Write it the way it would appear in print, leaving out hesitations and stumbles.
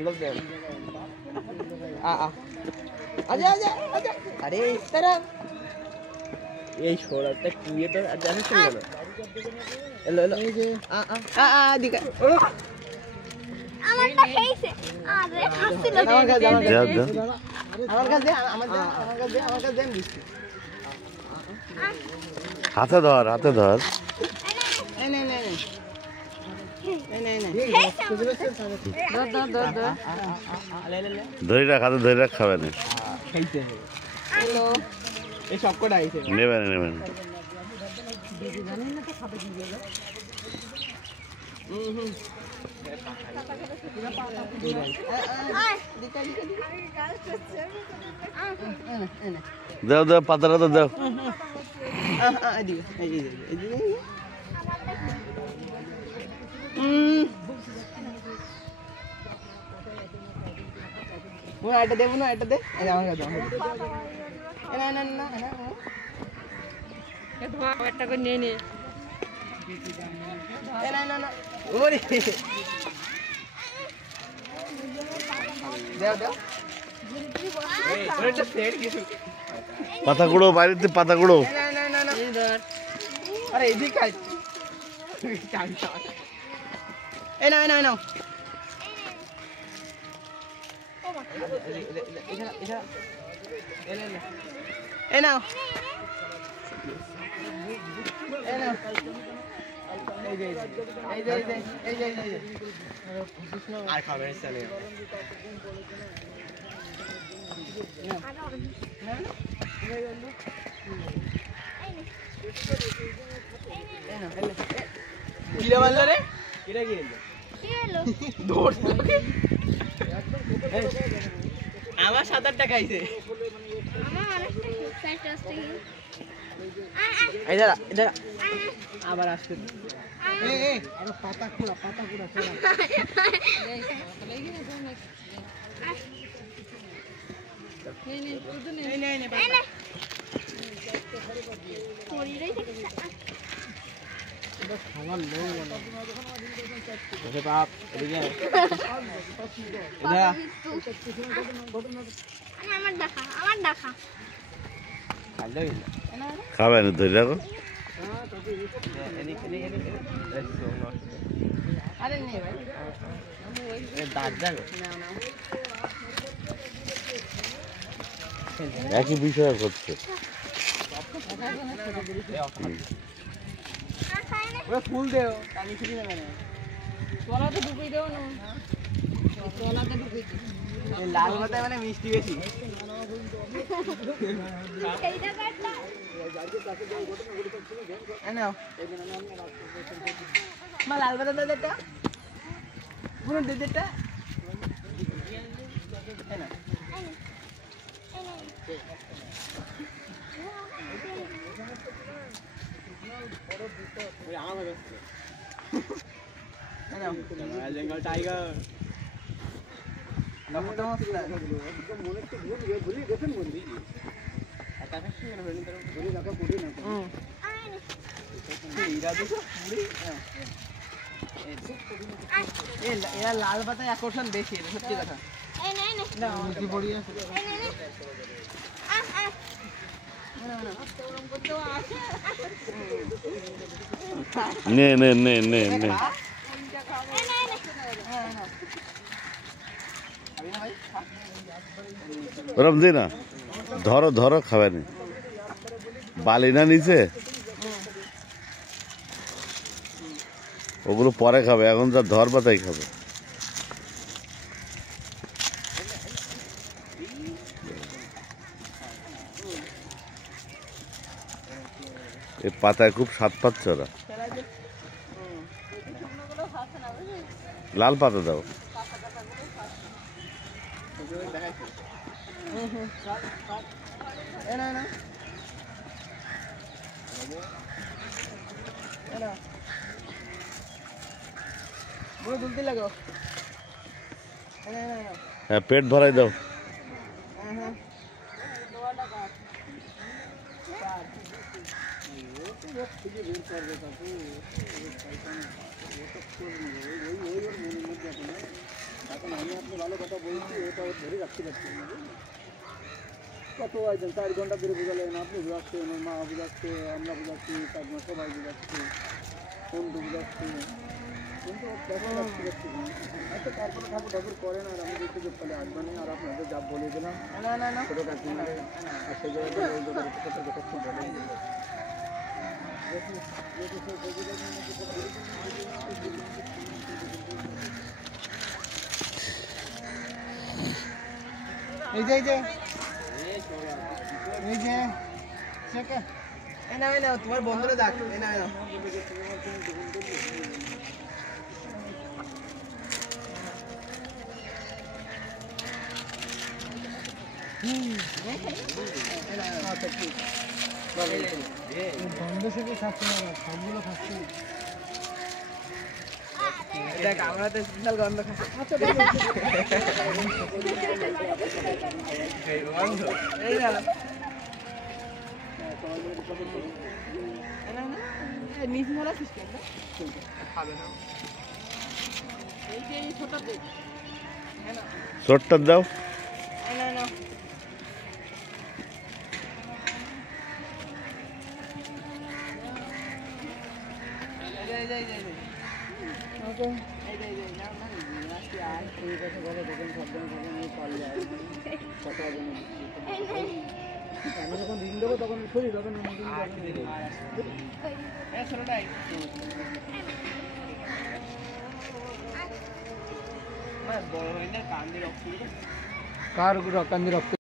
love them. आजा आजा आजा अरे इस तरफ ये छोड़ा तक ये तो अचानक से बोला हेलो हेलो दिखा আমার কাছে এসে আরে হাসছিল আমার কাছে দে হাতে ধর ধরে রাখ খাবে না এই সব কটা আইছে নেবেন দাও পাতাটা তো দাও এটা দেবো না এটা দে আমার কাছে একটা করে নিয়ে নে পাতা গুঁড়ো বাড়িতে পাতা গুঁড়ো আরে এদিকে এই নাও আর খাবে চলে কিরে বললো রে কিরে আমার 7-8টা খাইছে আবার আসছে পাতা কুড়া খাবে না ধরে রাখো একই বিষয় করছে ফুল দেও পানি ফিরি নেবে না তলাতে ঢুকিয়ে দেও না তলাতে ঢুকিয়ে দিই লাল পাতায় মানে মিষ্টি বেশি এইটা কাটটা নাও মা লাল পাতা দাও এটা পুরো দে দেটা না जंगल टाइगर लाल पाता आकर्षण बेसि सत्यि कथा নে ওরম দি না ধরো খাবে না বালি না নিচে ওগুলো পরে খাবে, এখন যা ধরবা তাই খাবে। এই পাতায় খুব স্বাদ পাচ্ছে ওরা। লাল পাতা দাও। হ্যাঁ, পেট ভরাই দাও। কত আয়োজন 4 ঘন্টা ধরে বুঝালেন, আপনি বুঝাচ্ছেন, আমার মা বুঝাচ্ছে, আমরা বুঝাচ্ছি, তারপর সবাই বুঝাচ্ছে, বন্ধু বুঝাচ্ছে, কিন্তু আচ্ছা তারপরে ঠাকুর ঠাকুর করেন। আর আমি দেখতে সকালে আসবেন আর আপনাদের যা বলে দিলাম ছোটো কাকিমা আর সেই জায়গায় ওই জায়গায় কথা বলেন। এই যে তোমার বন্ধুরা দেখ, বন্ধ থেকে খাচ্ছি না, সবগুলো খাচ্ছি। দেখ আমরা তো স্পেশাল গন্ধ খাচ্ছি। এই না নিচে ধরা সিস্টেম খাবে না। এই যে এই ছোট দিক চটটা দাও। না আমি যখন ঋণ দেবো তখন সরি তখন বড় হইলে কান্দি রক্ত কার কান্দি রক্ত